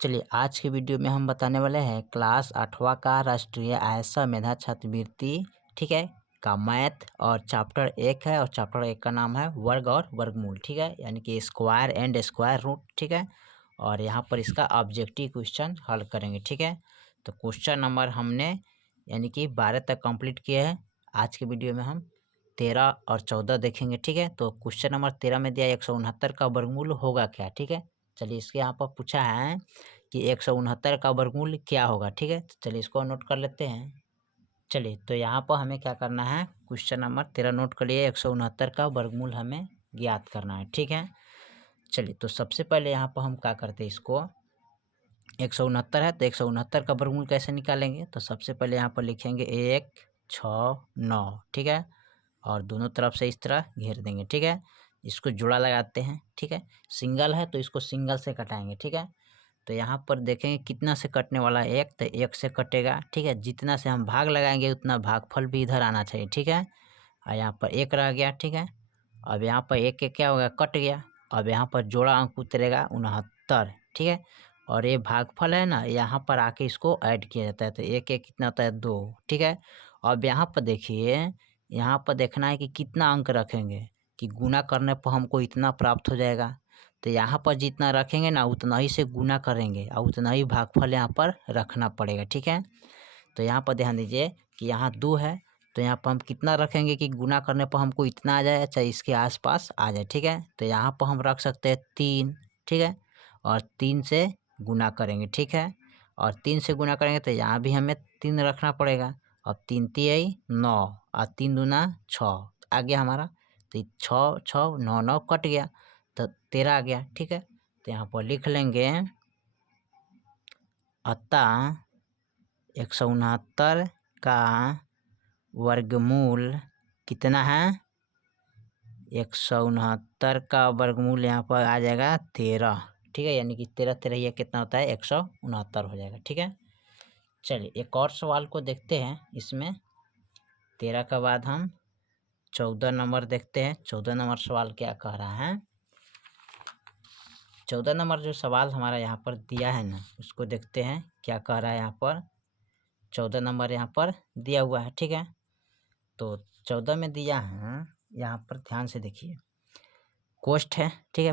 चलिए आज के वीडियो में हम बताने वाले हैं क्लास 8वां का राष्ट्रीय आयसा मेधा छात्रवृत्ति, ठीक है, का मैथ और चैप्टर 1 है और चैप्टर 1 का नाम है वर्ग और वर्गमूल, ठीक है, यानी कि स्क्वायर एंड स्क्वायर रूट, ठीक है। और यहाँ पर इसका ऑब्जेक्टिव क्वेश्चन हल करेंगे, ठीक है। तो क्वेश्चन नंबर हमने यानी कि 12 तक कंप्लीट किए हैं। आज के वीडियो में हम 13 और 14 देखेंगे, ठीक है। तो क्वेश्चन नंबर 13 में दिया 169 का वर्गमूल होगा क्या, ठीक है। चलिए इसके यहाँ पर पूछा है कि 169 का वर्गमूल क्या होगा, ठीक है। तो चलिए इसको नोट कर लेते हैं। चलिए तो यहाँ पर हमें क्या करना है, क्वेश्चन नंबर 13 नोट कर लिए, 169 का वर्गमूल हमें ज्ञात करना है, ठीक है। चलिए तो सबसे पहले यहाँ पर हम क्या करते हैं, इसको 169 है तो 169 का वर्गमूल कैसे निकालेंगे। तो सबसे पहले यहाँ पर लिखेंगे 1 6 9, ठीक है, और दोनों तरफ से इस तरह घेर देंगे, ठीक है। इसको जोड़ा लगाते हैं, ठीक है। सिंगल है तो इसको सिंगल से कटाएंगे, ठीक है। तो यहाँ पर देखेंगे कितना से कटने वाला है, 1, तो 1 से कटेगा, ठीक है। जितना से हम भाग लगाएंगे उतना भागफल भी इधर आना चाहिए, ठीक है। और यहाँ पर 1 रह गया, ठीक है। अब यहाँ पर 1 क्या हो गया, कट गया। अब यहाँ पर जोड़ा अंक उतरेगा 69, ठीक है। और ये भागफल है ना, यहाँ पर आके इसको ऐड किया जाता है, तो 1 1 कितना होता है 2, ठीक है। अब यहाँ पर देखिए, यहाँ पर देखना है कि कितना अंक रखेंगे, कि गुना करने पर हमको इतना प्राप्त हो जाएगा। तो यहाँ पर जितना रखेंगे ना उतना ही से गुना करेंगे और उतना ही भागफल यहाँ पर रखना पड़ेगा, ठीक है। तो यहाँ पर ध्यान दीजिए कि यहाँ 2 है, तो यहाँ पर हम कितना रखेंगे कि गुना करने पर हमको इतना आ जाए, चाहे इसके आसपास आ जाए, ठीक है। तो यहाँ पर हम रख सकते हैं 3, ठीक है, और 3 से गुना करेंगे, ठीक है। और 3 से गुना करेंगे तो यहाँ भी हमें 3 रखना पड़ेगा। अब 3 3 9 और 3 दूना 6 आ गया हमारा। तो 6 6 9 9 कट गया, तो 13 आ गया, ठीक है। तो यहाँ पर लिख लेंगे अतः 169 का वर्गमूल कितना है, 169 का वर्गमूल यहाँ पर आ जाएगा 13, ठीक है। यानी कि 13 13 ये कितना होता है, 169 हो जाएगा, ठीक है। चलिए एक और सवाल को देखते हैं। इसमें 13 के बाद हम 14 नंबर देखते हैं। 14 नंबर सवाल क्या कह रहा है। 14 नंबर जो सवाल हमारा यहाँ पर दिया है ना, उसको देखते हैं क्या कह रहा है। यहाँ पर 14 नंबर यहाँ पर दिया हुआ है, ठीक है। तो 14 में दिया है, यहाँ पर ध्यान से देखिए, कोष्ठ है, ठीक है,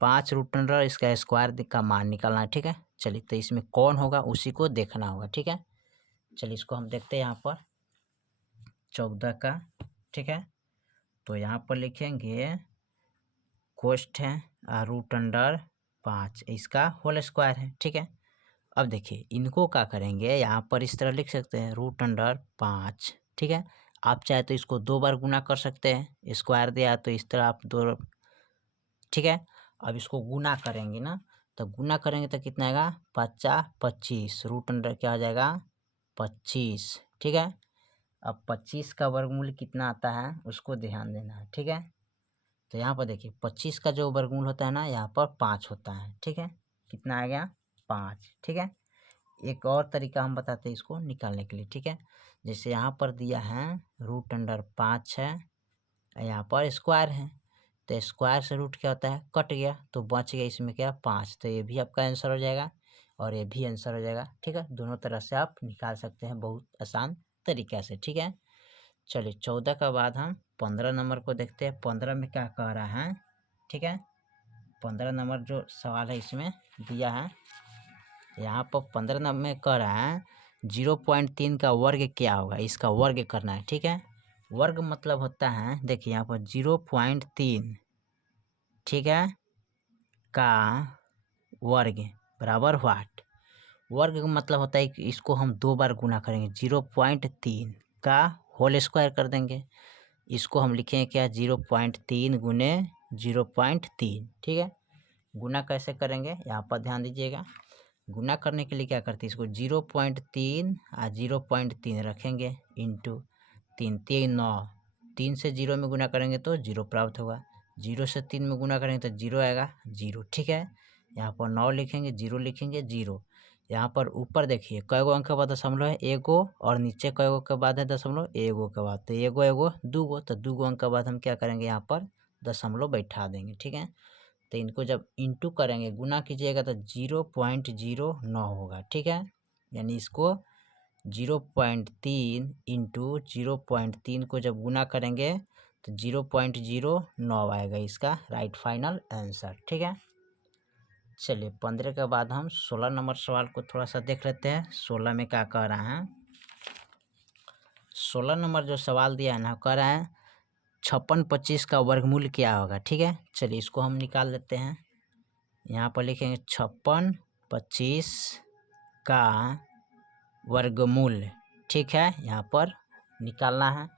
5 रूट अंडर इसका स्क्वायर का मान निकालना है, ठीक है। चलिए तो इसमें कौन होगा उसी को देखना होगा, ठीक है। चलिए इसको हम देखते हैं यहाँ पर 14 का, ठीक है। तो यहाँ पर लिखेंगे कोष्ठ है रूट अंडर 5 इसका होल स्क्वायर है, ठीक है। अब देखिए इनको क्या करेंगे, यहाँ पर इस तरह लिख सकते हैं रूट अंडर 5, ठीक है। आप चाहे तो इसको 2 बार गुना कर सकते हैं, स्क्वायर दिया तो इस तरह आप 2, ठीक है। अब इसको गुना करेंगे ना, तो गुना करेंगे तो कितना आएगा, 50 25, रूट अंडर क्या हो जाएगा 25, ठीक है। अब 25 का वर्गमूल कितना आता है उसको ध्यान देना है, ठीक है। तो यहाँ पर देखिए 25 का जो वर्गमूल होता है ना, यहाँ पर 5 होता है, ठीक है। कितना आ गया 5, ठीक है। एक और तरीका हम बताते हैं इसको निकालने के लिए, ठीक है। जैसे यहाँ पर दिया है रूट अंडर 5 है, यहाँ पर स्क्वायर है, तो स्क्वायर से रूट क्या होता है, कट गया, तो बच गया इसमें क्या 5, तो ये भी आपका आंसर हो जाएगा और ये भी आंसर हो जाएगा, ठीक है। दोनों तरह से आप निकाल सकते हैं बहुत आसान तरीक़ा से, ठीक है। चलिए 14 का बाद हम 15 नंबर को देखते हैं। 15 में क्या कह रहा है, ठीक है। 15 नंबर जो सवाल है इसमें दिया है, यहाँ पर 15 नंबर में कह रहा है 0.3 का वर्ग क्या होगा, इसका वर्ग करना है, ठीक है। वर्ग मतलब होता है, देखिए यहाँ पर 0.3, ठीक है, का वर्ग बराबर व्हाट। वर्ग का मतलब होता है कि इसको हम 2 बार गुना करेंगे, 0.3 का होल स्क्वायर कर देंगे। इसको हम लिखेंगे क्या, 0.3 गुने 0.3, ठीक है। गुना कैसे करेंगे यहाँ पर ध्यान दीजिएगा। गुना करने के लिए क्या करते हैं, इसको 0.3 और 0.3 रखेंगे इंटू 3 3 9, 3 से 0 में गुना करेंगे तो 0 प्राप्त होगा, 0 से 3 में गुना करेंगे तो 0 आएगा 0, ठीक है। यहाँ पर 9 लिखेंगे, 0 लिखेंगे 0। यहाँ पर ऊपर देखिए कई गो अंक के बाद दशमलव है, एगो, और नीचे कई गो के बाद है दशमलव, एगो के बाद, तो एगो एगो दूगो, तो दूगो अंक के बाद हम क्या करेंगे यहाँ पर दशमलव बैठा देंगे, ठीक है। तो तो इनको जब इंटू करेंगे, गुना कीजिएगा तो 0.09 होगा, ठीक है। यानी इसको 0.3 इंटू 0.3 को जब गुना करेंगे तो 0.09 आएगा इसका राइट फाइनल आंसर, ठीक है। चलिए 15 के बाद हम 16 नंबर सवाल को थोड़ा सा देख लेते हैं। 16 में क्या कह रहा है, 16 नंबर जो सवाल दिया है ना, कह रहा है 56/25 का वर्गमूल क्या होगा, ठीक है। चलिए इसको हम निकाल लेते हैं। यहाँ पर लिखेंगे 56/25 का वर्गमूल, ठीक है। यहाँ पर निकालना है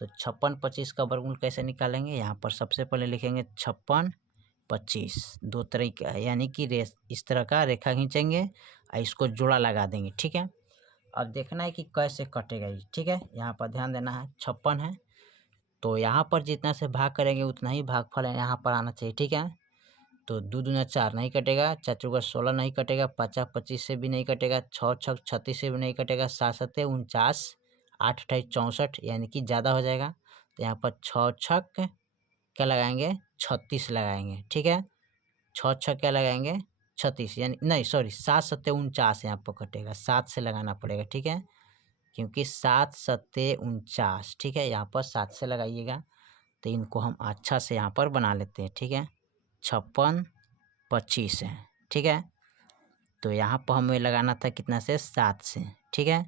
तो 56/25 का वर्गमूल कैसे निकालेंगे, यहाँ पर सबसे पहले लिखेंगे 56/25 दो तरीका है, यानी कि इस तरह का रेखा खींचेंगे और इसको जोड़ा लगा देंगे, ठीक है। अब देखना है कि कैसे कटेगा ये, ठीक है। यहाँ पर ध्यान देना है, 56 है तो यहाँ पर जितना से भाग करेंगे उतना ही भागफल यहाँ पर आना चाहिए, ठीक है। तो 2 दूना 4 नहीं कटेगा, 4 चौका 16 नहीं कटेगा, 50/25 से भी नहीं कटेगा, 6 छक 36 से भी नहीं कटेगा, 7 सत्ते 49, 8 अट्ठाईस 64 यानी कि ज़्यादा हो जाएगा। तो यहाँ पर 6 छक क्या लगाएंगे, 36 लगाएंगे, ठीक है। 6 छक क्या लगाएंगे, 36 यानी नहीं सॉरी 7 सत्ते 49 यहाँ पर कटेगा, 7 से लगाना पड़ेगा, ठीक है। क्योंकि 7 सत्ते 49, ठीक है। यहाँ पर 7 से लगाइएगा। तो इनको हम अच्छा से यहाँ पर बना लेते हैं, ठीक है। 56/25 है, ठीक है। तो यहाँ पर हमें लगाना था कितना से, 7 से, ठीक है।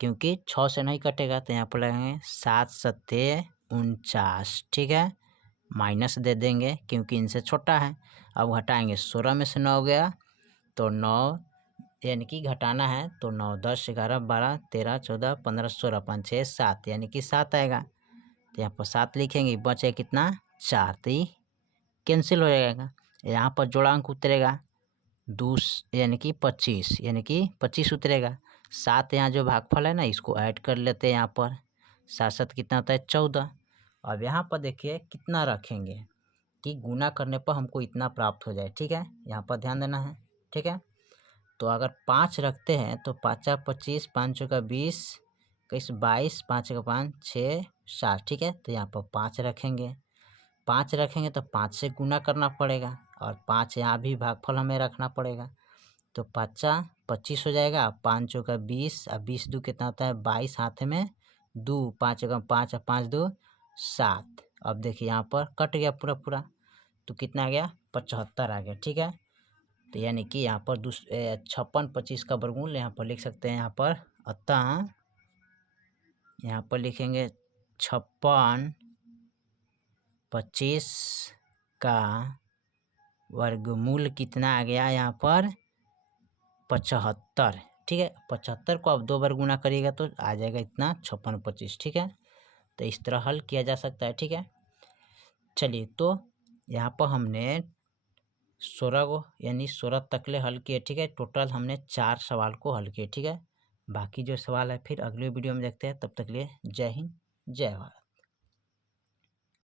क्योंकि 6 से नहीं कटेगा तो यहाँ पर लगाएंगे 7 सत्ते 49, ठीक है। माइनस दे देंगे क्योंकि इनसे छोटा है। अब घटाएंगे, 16 में से 9 गया तो 9 यानी कि घटाना है तो 9 10 11 12 13 14 15 16 5 6 7 यानी कि 7 आएगा। तो यहाँ पर 7 लिखेंगे, बचे कितना 4, तो ये कैंसिल हो जाएगा। यहाँ पर जोड़ांक उतरेगा 2 यानी कि 25 यानी कि 25 उतरेगा। 7 यहाँ जो भागफल है ना, इसको ऐड कर लेते हैं यहाँ पर। 7 7 कितना होता है 14। अब यहाँ पर देखिए कितना रखेंगे कि गुना करने पर हमको इतना प्राप्त हो जाए, ठीक है। यहाँ पर ध्यान देना है, ठीक है। तो अगर 5 रखते हैं तो 5×25 5 चौका 20 21 22 5 का 5 6 7, ठीक है। तो यहाँ पर 5 रखेंगे, 5 रखेंगे तो 5 से गुना करना पड़ेगा और 5 यहाँ भी भागफल हमें रखना पड़ेगा। तो 5×25 हो जाएगा, 5 चौका 20 और 20 दो कितना होता है 22, हाथ में 2 5 चौका 5 और 5 2 7। अब देखिए यहाँ पर कट गया पूरा पूरा, तो कितना आ गया 75 आ गया, ठीक है। तो यानी कि यहाँ पर 56/25 का वर्गमूल यहाँ पर लिख सकते हैं। यहाँ पर अतः यहाँ पर लिखेंगे 56/25 का वर्गमूल कितना आ गया, यहाँ पर 75, ठीक है। 75 को अब 2 बार गुना करिएगा तो आ जाएगा इतना 56/25, ठीक है। तो इस तरह हल किया जा सकता है, ठीक है। चलिए तो यहाँ पर हमने 16 को यानी 16 तकले हल किए, ठीक है। टोटल हमने 4 सवाल को हल किए, ठीक है। बाकी जो सवाल है फिर अगले वीडियो में देखते हैं। तब तक के लिए जय हिंद जय भारत।